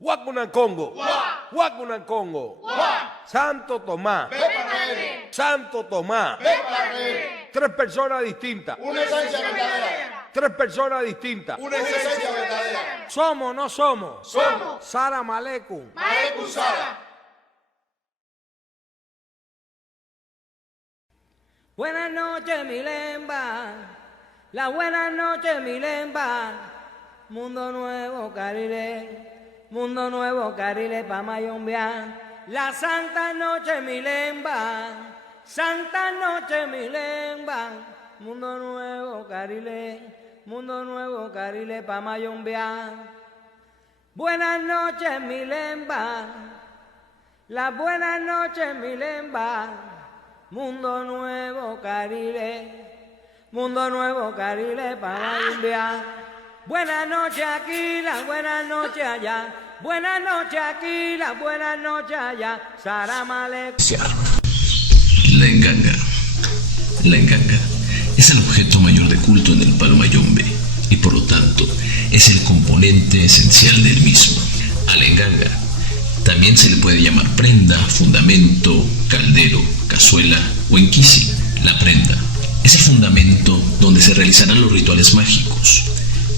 Huacunacongo, Huacunacongo, Santo Tomás, Santo Tomás. Tres personas distintas. Una esencia verdadera. Tres personas distintas. Una esencia verdadera. ¿Somos o no somos? Somos. Salam aleikum. Aleikum salam. Buenas noches, Milemba. La buenas noches, Milemba. Mundo nuevo, Carile. Mundo nuevo, Carile, pa' mayombear. La santa noche, Milemba. Santa noche, Milemba. Mundo nuevo, Carile. Mundo nuevo, Carile, pa' mayombear. Buenas noches, Milemba. La buenas noches, Milemba. Mundo nuevo, Carile. Mundo nuevo, Carile, pa' mayombear. Buenas noches aquí, la buenas noches allá. Buenas noches aquí, la buenas noches allá. Salam aleikum. La enganga. La enganga es el objeto mayor de culto en el palo mayombe y por lo tanto es el componente esencial del mismo. A la enganga también se le puede llamar prenda, fundamento, caldero, cazuela o enquisi. La prenda es el fundamento donde se realizarán los rituales mágicos.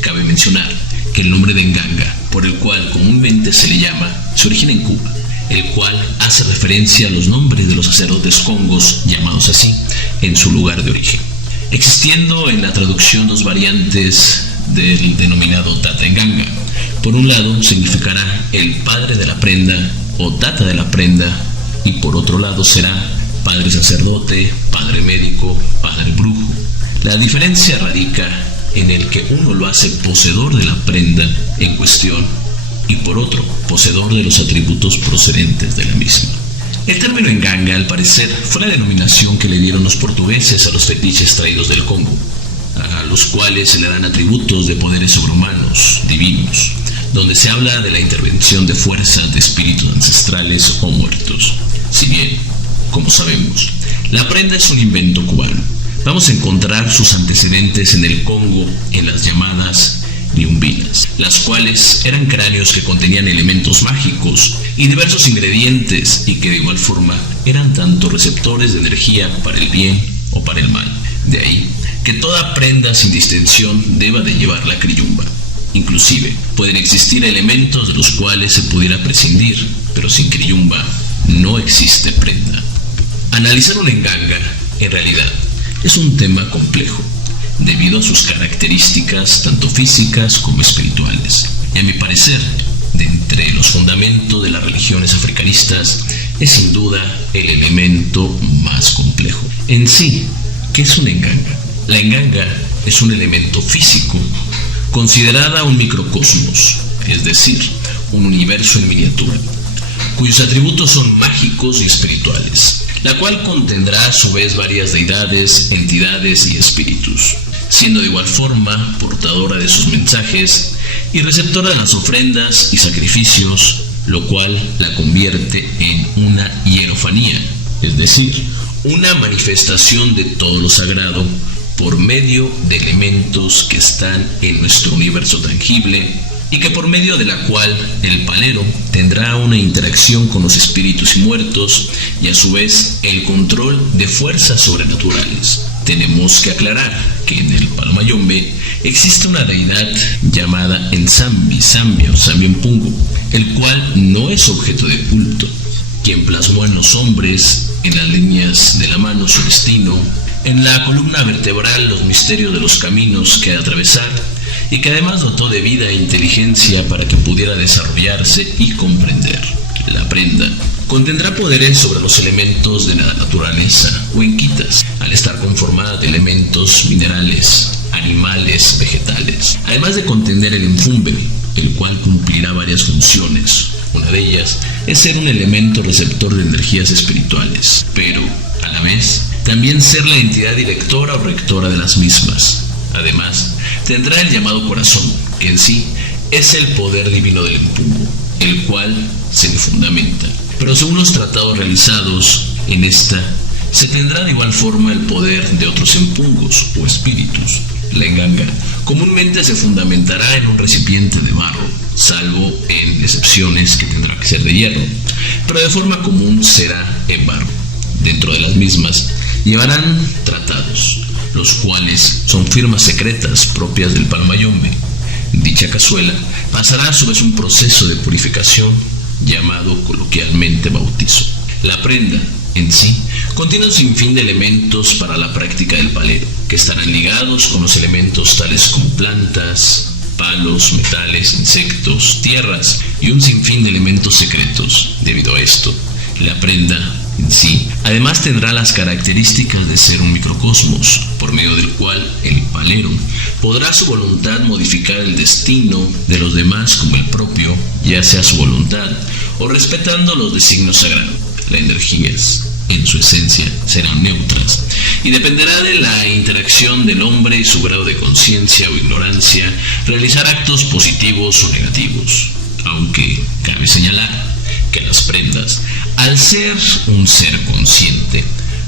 Cabe mencionar que el nombre de enganga, por el cual comúnmente se le llama, se origina en Cuba, el cual hace referencia a los nombres de los sacerdotes congos llamados así en su lugar de origen. Existiendo en la traducción dos variantes del denominado Tata Enganga. Por un lado significará el padre de la prenda o tata de la prenda, y por otro lado será padre sacerdote, padre médico, padre brujo. La diferencia radica en el que uno lo hace poseedor de la prenda en cuestión y por otro, poseedor de los atributos procedentes de la misma. El término enganga, al parecer, fue la denominación que le dieron los portugueses a los fetiches traídos del Congo, a los cuales se le dan atributos de poderes sobrehumanos, divinos, donde se habla de la intervención de fuerzas de espíritus ancestrales o muertos. Si bien, como sabemos, la prenda es un invento cubano, vamos a encontrar sus antecedentes en el Congo en las llamadas liumbinas, las cuales eran cráneos que contenían elementos mágicos y diversos ingredientes y que de igual forma eran tanto receptores de energía para el bien o para el mal. De ahí que toda prenda sin distinción deba de llevar la criyumba. Inclusive pueden existir elementos de los cuales se pudiera prescindir, pero sin criyumba no existe prenda. Analizar una enganga, en realidad, es un tema complejo, debido a sus características tanto físicas como espirituales. Y a mi parecer, de entre los fundamentos de las religiones africanistas, es sin duda el elemento más complejo. En sí, ¿qué es una enganga? La enganga es un elemento físico, considerada un microcosmos, es decir, un universo en miniatura, cuyos atributos son mágicos y espirituales, la cual contendrá a su vez varias deidades, entidades y espíritus, siendo de igual forma portadora de sus mensajes y receptora de las ofrendas y sacrificios, lo cual la convierte en una hierofanía, es decir, una manifestación de todo lo sagrado por medio de elementos que están en nuestro universo tangible y que por medio de la cual el palero tendrá una interacción con los espíritus y muertos y a su vez el control de fuerzas sobrenaturales. Tenemos que aclarar que en el palo mayombe existe una deidad llamada Ensambi, Sambia o Sambiempungo, el cual no es objeto de culto, quien plasmó en los hombres, en las líneas de la mano su destino, en la columna vertebral los misterios de los caminos que atravesar, y que además dotó de vida e inteligencia para que pudiera desarrollarse y comprender. La prenda contendrá poderes sobre los elementos de la naturaleza o enquitas, al estar conformada de elementos minerales, animales, vegetales, además de contener el enfumbe, el cual cumplirá varias funciones. Una de ellas es ser un elemento receptor de energías espirituales, pero a la vez también ser la entidad directora o rectora de las mismas. Además, tendrá el llamado corazón, que en sí es el poder divino del empujo, el cual se le fundamenta. Pero según los tratados realizados en esta, se tendrá de igual forma el poder de otros empungos o espíritus. La enganga comúnmente se fundamentará en un recipiente de barro, salvo en excepciones que tendrá que ser de hierro, pero de forma común será en barro. Dentro de las mismas llevarán tratados, los cuales son firmas secretas propias del palo mayombe. Dicha cazuela pasará a su vez un proceso de purificación llamado coloquialmente bautizo. La prenda en sí contiene un sinfín de elementos para la práctica del palero, que estarán ligados con los elementos tales como plantas, palos, metales, insectos, tierras y un sinfín de elementos secretos. Debido a esto, la prenda en sí además tendrá las características de ser un microcosmos, por medio del cual el palero podrá a su voluntad modificar el destino de los demás como el propio, ya sea su voluntad o respetando los designios sagrados. Las energías en su esencia serán neutras y dependerá de la interacción del hombre y su grado de conciencia o ignorancia realizar actos positivos o negativos, aunque cabe señalar que las prendas, al ser un ser consciente,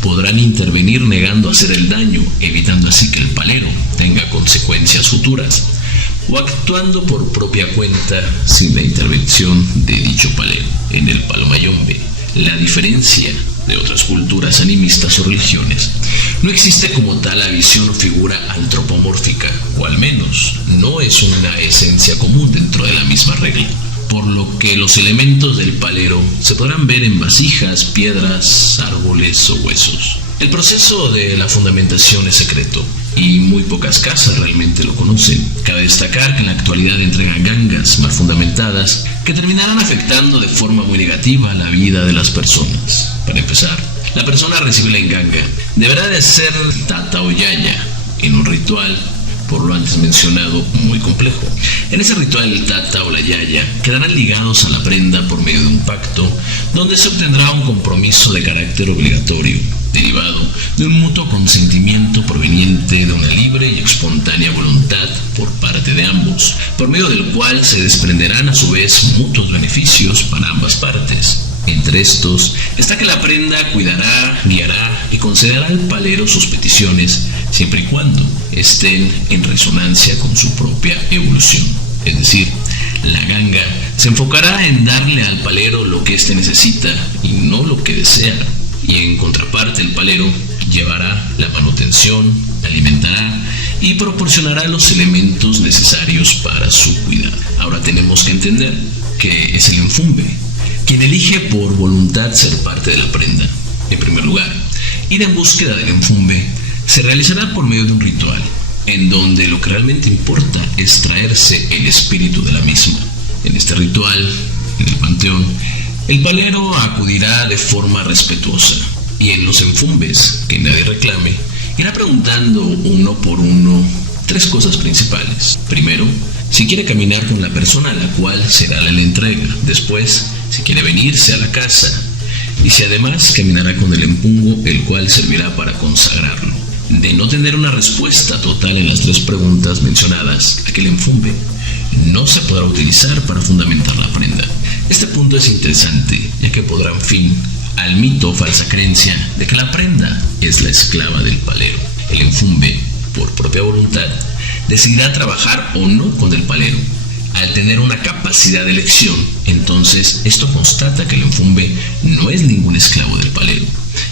podrán intervenir negando hacer el daño, evitando así que el palero tenga consecuencias futuras, o actuando por propia cuenta sin la intervención de dicho palero. En el palo mayombe, la diferencia de otras culturas animistas o religiones, no existe como tal la visión o figura antropomórfica, o al menos no es una esencia común dentro de la misma regla, por lo que los elementos del palero se podrán ver en vasijas, piedras, árboles o huesos. El proceso de la fundamentación es secreto y muy pocas casas realmente lo conocen. Cabe destacar que en la actualidad entregan gangas mal fundamentadas que terminarán afectando de forma muy negativa la vida de las personas. Para empezar, la persona recibe la enganga deberá de ser tata o yaya en un ritual, por lo antes mencionado, muy complejo. En ese ritual el tata o la yaya quedarán ligados a la prenda por medio de un pacto donde se obtendrá un compromiso de carácter obligatorio, derivado de un mutuo consentimiento proveniente de una libre y espontánea voluntad por parte de ambos, por medio del cual se desprenderán a su vez mutuos beneficios para ambas partes. Entre estos está que la prenda cuidará, guiará y concederá al palero sus peticiones, siempre y cuando estén en resonancia con su propia evolución. Es decir, la ganga se enfocará en darle al palero lo que éste necesita y no lo que desea. Y en contraparte el palero llevará la manutención, alimentará y proporcionará los elementos necesarios para su cuidado. Ahora tenemos que entender que es el enfumbe quien elige por voluntad ser parte de la prenda. En primer lugar, ir en búsqueda del enfumbe se realizará por medio de un ritual, en donde lo que realmente importa es traerse el espíritu de la misma. En este ritual, en el panteón, el palero acudirá de forma respetuosa, y en los enfumbes que nadie reclame, irá preguntando uno por uno 3 cosas principales. Primero, si quiere caminar con la persona a la cual será la entrega. Después, si quiere venirse a la casa. Y si además caminará con el empungo, el cual servirá para consagrarlo. De no tener una respuesta total en las 3 preguntas mencionadas, aquel enfumbe no se podrá utilizar para fundamentar la prenda. Este punto es interesante, ya que pondrán fin al mito o falsa creencia de que la prenda es la esclava del palero. El enfumbe, por propia voluntad, decidirá trabajar o no con el palero. Al tener una capacidad de elección, entonces esto constata que el enfumbe no es ningún esclavo del palero.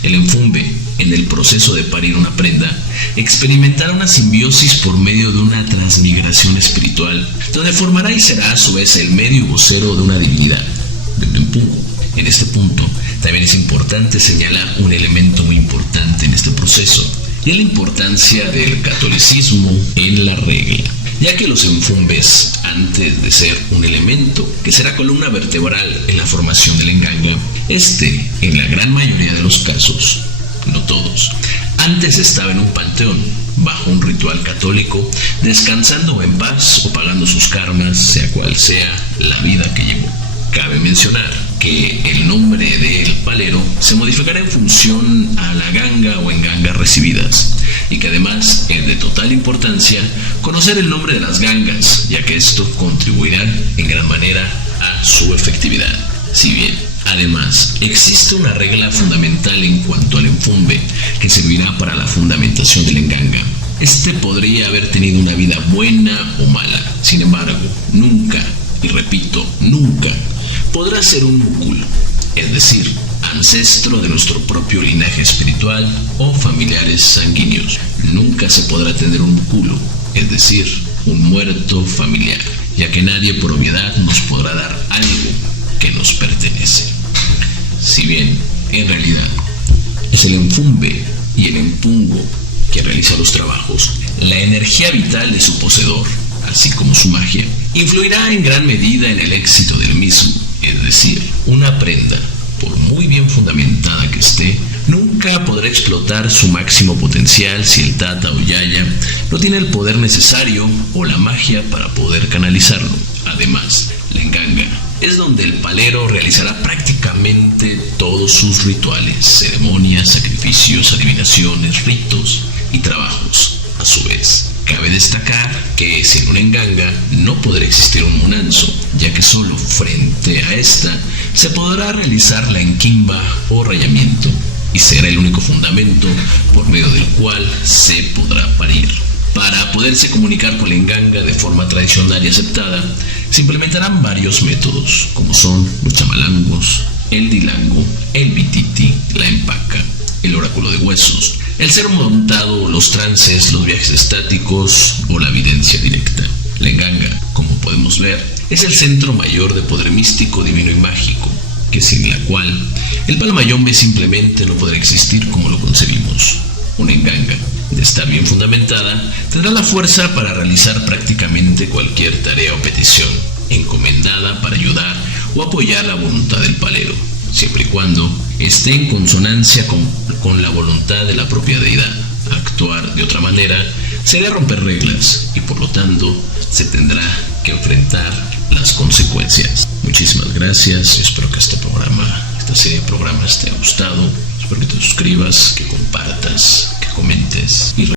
El enfumbe, en el proceso de parir una prenda, experimentará una simbiosis por medio de una transmigración espiritual, donde formará y será a su vez el medio y vocero de una divinidad, de un empungo. En este punto, también es importante señalar un elemento muy importante en este proceso, y es la importancia del catolicismo en la regla, ya que los enfumbes, antes de ser un elemento que será columna vertebral en la formación de la enganga, en la gran mayoría de los casos, no todos, antes estaba en un panteón, bajo un ritual católico, descansando en paz o pagando sus karmas, sea cual sea la vida que llevó. Cabe mencionar que el nombre del palero se modificará en función a la ganga o engangas recibidas, y que además es de total importancia conocer el nombre de las gangas, ya que esto contribuirá en gran manera a su efectividad. Si bien Además, existe una regla fundamental en cuanto al enfumbe que servirá para la fundamentación del enganga. Este podría haber tenido una vida buena o mala, sin embargo, nunca, y repito, nunca, podrá ser un mucul, es decir, ancestro de nuestro propio linaje espiritual o familiares sanguíneos. Nunca se podrá tener un muculo, es decir, un muerto familiar, ya que nadie por obviedad nos podrá dar algo que nos pertenece. Si bien, en realidad, es el enfumbe y el empungo que realiza los trabajos, la energía vital de su poseedor, así como su magia, influirá en gran medida en el éxito del mismo. Es decir, una prenda, por muy bien fundamentada que esté, nunca podrá explotar su máximo potencial si el tata o yaya no tiene el poder necesario o la magia para poder canalizarlo. Además, la enganga es donde el palero realizará prácticamente todos sus rituales, ceremonias, sacrificios, adivinaciones, ritos y trabajos. A su vez, cabe destacar que sin una enganga no podrá existir un munanzo, ya que solo frente a esta se podrá realizar la enquimba o rayamiento, y será el único fundamento por medio del cual se podrá parir. Para poderse comunicar con la enganga de forma tradicional y aceptada, se implementarán varios métodos, como son los chamalangos, el dilango, el bititi, la empaca, el oráculo de huesos, el ser montado, los trances, los viajes estáticos o la evidencia directa. La enganga, como podemos ver, es el centro mayor de poder místico, divino y mágico, que sin la cual el palmayombe simplemente no podrá existir como lo concebimos. Una enganga, de estar bien fundamentada, tendrá la fuerza para realizar prácticamente cualquier tarea o petición encomendada para ayudar o apoyar la voluntad del palero, siempre y cuando esté en consonancia con la voluntad de la propia deidad. Actuar de otra manera sería romper reglas y por lo tanto se tendrá que enfrentar las consecuencias. Muchísimas gracias, espero que esta serie de programas te haya gustado, espero que te suscribas, que compartas, que comentes y